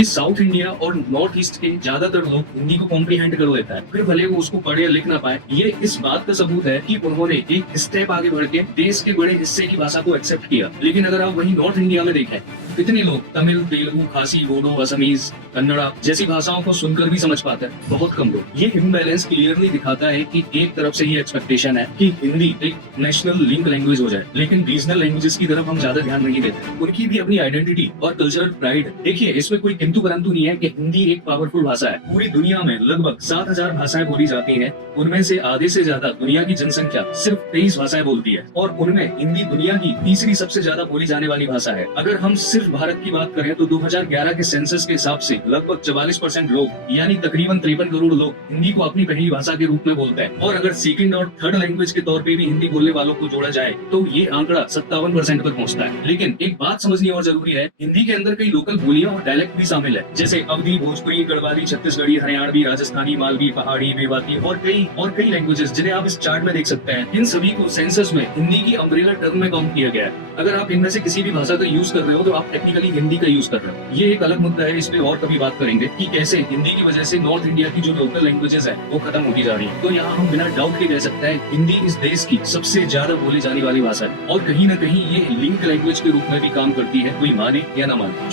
कि south India और north east के ज्यादातर लोग हिंदी को कॉम्प्रीहेंड कर लेता है, फिर भले वो उसको पढ़े या लिख ना पाए। ये इस बात का सबूत है कि उन्होंने एक स्टेप आगे बढ़ के देश के बड़े हिस्से की भाषा को एक्सेप्ट किया। लेकिन अगर आप वहीं नॉर्थ इंडिया में देखें, कितने लोग तमिल, तेलुगु, खासी, बोडो, असमीज, कन्नड़ा जैसी भाषाओं को सुनकर भी समझ पाते हैं? बहुत कम लोग। ये इम्बैलेंस क्लियरली दिखाता है कि एक तरफ से ये एक्सपेक्टेशन है कि हिंदी एक नेशनल लिंक लैंग्वेज हो जाए, लेकिन रीजनल लैंग्वेजेस की तरफ हम ज्यादा ध्यान नहीं देते। उनकी भी अपनी आइडेंटिटी और कल्चरल प्राइड है। देखिए, इसमें कोई किंतु परंतु नहीं है कि हिंदी एक पावरफुल भाषा है। पूरी दुनिया में लगभग 7,000 भाषाएं बोली जाती हैं। उनमें से आधे से ज्यादा दुनिया की जनसंख्या सिर्फ 23 भाषाएं बोलती है, और उनमें हिंदी दुनिया की तीसरी सबसे ज्यादा बोली जाने वाली भाषा है। अगर हम सिर्फ भारत की बात करें तो 2011 के सेंसस के हिसाब से लगभग 44% लोग यानी तकरीबन 53 करोड़ लोग हिंदी को अपनी पहली भाषा के रूप में बोलते हैं। और अगर सेकंड और थर्ड लैंग्वेज के तौर पे भी हिंदी बोलने वालों को जोड़ा जाए तो ये आंकड़ा 57% पर पहुंचता है। लेकिन एक बात समझनी और जरूरी है, हिंदी के अंदर कई लोकल बोलियां और डायलेक्ट भी शामिल है, जैसे अवधी, भोजपुरी, गढ़वाली, छत्तीसगढ़ी, हरियाणवी, राजस्थानी, मालवी, पहाड़ी, मेवाती और कई लैंग्वेजेस जिन्हें आप इस चार्ट में देख सकते हैं। इन सभी को सेंसस में हिंदी की अम्ब्रेला टर्म में काउंट किया गया है। अगर आप इनमें से किसी भी भाषा का यूज कर रहे हो तो आप टेक्निकली हिंदी का यूज कर रहे हो। ये एक अलग मुद्दा है, इस पे और कभी बात करेंगे कि कैसे हिंदी की वजह से नॉर्थ इंडिया की जो लोकल लैंग्वेजेस है वो खत्म होती जा रही है। तो यहाँ हम बिना डाउट के कह सकते हैं हिंदी इस देश की सबसे ज्यादा बोली जाने वाली भाषा है, और कहीं न कहीं ये लिंक लैंग्वेज के रूप में भी काम करती है, कोई माने या न माने।